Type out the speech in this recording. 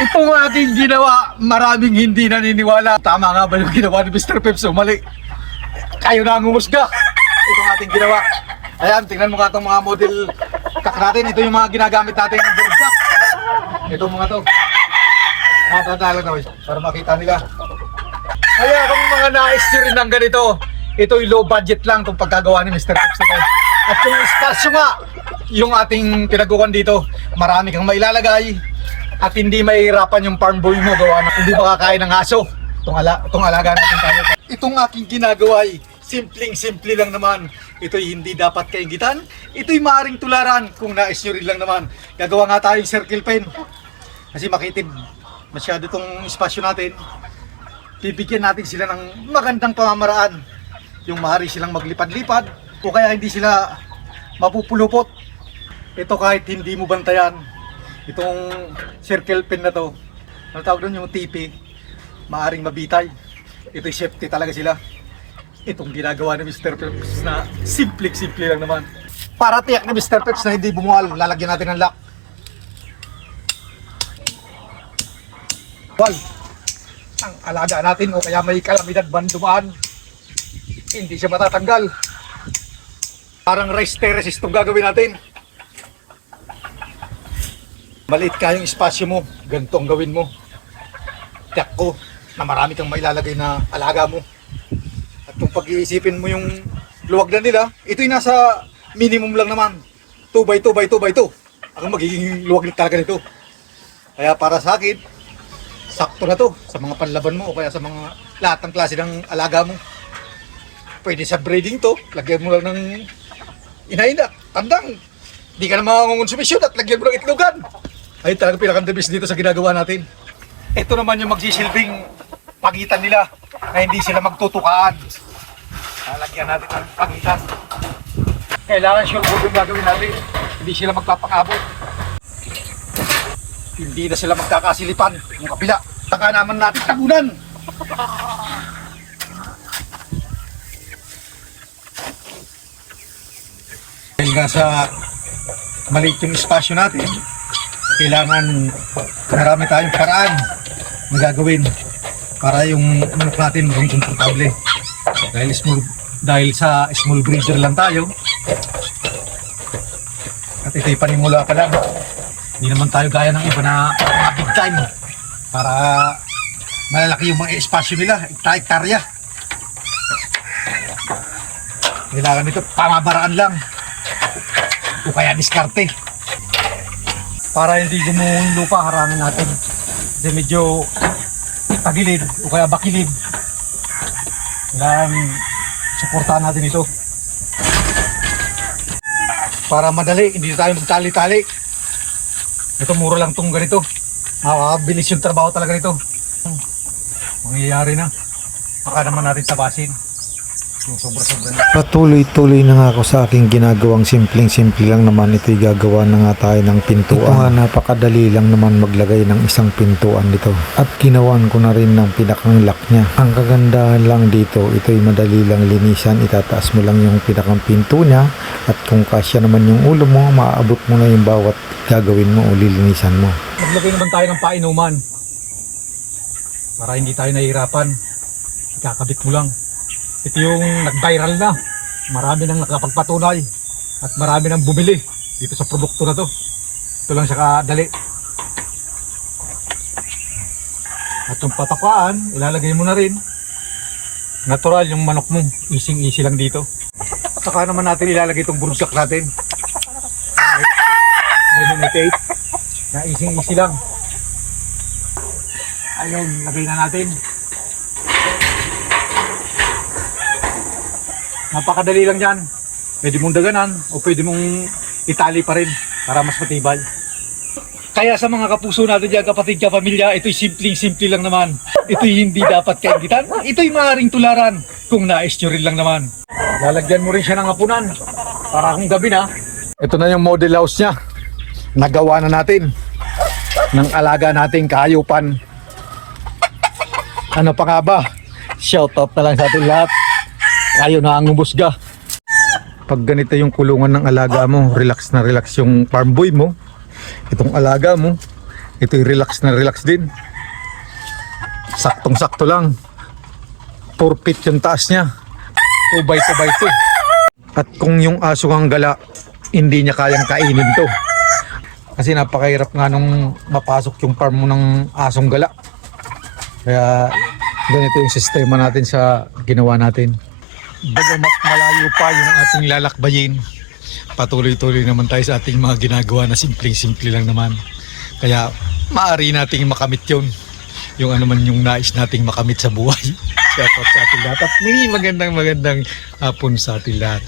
Itong aking ginawa, maraming hindi naniniwala. Tama nga ba yung ginawa ni Mr. Peps o mali? Kayo na ang humusga. Itong ating ginawa. Ayan, tingnan mo nga itong mga model kak natin. Ito yung mga ginagamit natin ng burgak. Ito mga to. Nakakatala na para makita nila. Kaya kung mga nais nyo rin ng ganito, ito yung low budget lang itong pagkagawa ni Mr. Peps ito. At yung espasyo nga, yung ating pinagawan dito, marami kang mailalagay. At hindi mahihirapan yung farm boy mo gawa na hindi makakain ng aso. Itong alaga natin tayo. Itong aking ginagawa ay simpleng-simple lang naman. Ito'y hindi dapat kaingitan. Ito'y maaaring tularan kung nais nyo rin lang naman. Gagawa nga tayong circle pen. Kasi makitid masyado itong espasyo natin. Bibigyan natin sila ng magandang pamamaraan. Yung maaari silang maglipad-lipad o kaya hindi sila mapupulupot. Ito kahit hindi mo bantayan. Itong circle pin na to, ano tawag doon, yung TP, maaring mabitay. Ito'y safety talaga sila. Itong ginagawa ni Mr. Peps na simple lang naman. Para tiyak ni Mr. Peps na hindi bumuwal, lalagyan natin ng lock. Wal, ang alaga natin o kaya may kalamidad man dumaan, hindi siya matatanggal. Parang rice terraces itong gagawin natin. Maliit kayong espasyo mo, ganito ang gawin mo. Tiyak ko na marami kang mailalagay na alaga mo. At kung pag-iisipin mo yung luwag na nila, ito'y nasa minimum lang naman. 2x2x2x2. Ang magiging luwag talaga nito. Kaya para sa akin, sakto na to sa mga panlaban mo o kaya sa mga lahat ng klase ng alaga mo. Pwede sa breeding to, lagyan mo lang ng inaina, tandang. Di ka na mangungonsumisyon at lagyan mo ng itlogan. Ay talaga pinakandabis dito sa ginagawa natin. Ito naman yung magsisilbing pagitan nila na hindi sila magtutukaan. Lalagyan natin ang pagitan. Kailangan sure po yung gagawin natin. Hindi sila magpapangabot. Hindi na sila magkakasilipan. Yung kapila, taka naman natin tagunan. Dahil nga sa maliit yung espasyo natin, kailangan marami tayong paraan na gagawin para yung manok natin maging komportable. Dahil sa small breeder lang tayo at ito'y panimula pa lang. Hindi naman tayo gaya ng iba na big time para malalaki yung mga espasyo nila, hektarya. Kailangan nito pamamaraan lang o kaya diskarte. Para hindi gumuhon lupa, harangin natin. Kasi medyo tagilid o kaya bakilid. Kailangan suportahan natin ito. Para madali, hindi tayo magtali-tali. Ito mura lang itong ganito. Bilis yung trabaho talaga nito. Mangyayari na. Baka naman natin tabasin. Yung sobra-sobra na. Patuloy-tuloy na nga ako sa aking ginagawang simpleng-simple lang naman. Ito'y gagawa na nga tayo ng pintuan. Ito nga napakadali lang naman maglagay ng isang pintuan dito. At ginawan ko na rin ng pinakang lock niya. Ang kagandahan lang dito, ito'y madali lang linisan. Itataas mo lang yung pinakang pinto niya. At kung kasya naman yung ulo mo, maaabot mo na yung bawat gagawin mo o lilinisan mo. Maglagay naman tayo ng painuman. Para hindi tayo nahihirapan. Ikakabit mo lang. Ito yung nag-viral na. Marami nang nakapagpatunay at marami nang bumili dito sa produkto na to. Ito lang siya kadali. At yung patakwaan, ilalagay mo na rin. Natural yung manok mo. Easy lang dito. At saka naman natin ilalagay itong burgak natin. Lemonade na easy lang. Ayun, lagay na natin. Napakadali lang yan. Pwede mong daganan o pwede mong itali pa rin para mas matibay. Kaya sa mga kapuso natin dyan, kapatid, kapamilya, ito'y simpleng-simple lang naman. Ito'y hindi dapat kaingitan. Ito'y maaaring tularan kung nais nyo rin lang naman. Lalagyan mo rin siya ng hapunan para kung gabi na. Ito na yung model house niya. Nagawa na natin ng alaga nating kahayupan. Ano pa nga ba? Shoutout na lang sa ating lahat. Ayaw na ang umusga. Pag ganito yung kulungan ng alaga mo, relax na relax yung farm boy mo. Itong alaga mo, Ito'y relax na relax din. Saktong-sakto lang. 4 feet yung taas niya. 2 by 2 by 2. At kung yung aso ang gala, hindi niya kayang kainin to. Kasi napakahirap nga nung mapasok yung farm mo ng asong gala. Kaya ganito yung sistema natin sa ginawa natin. Bagamat malayo pa yung ating lalakbayin, patuloy-tuloy naman tayo sa ating mga ginagawa na simpleng-simple lang naman. Kaya maaari nating makamit yun. Yung ano man yung nais nating makamit sa buhay. Shout out sa ating lahat. At magandang hapon sa ating lahat.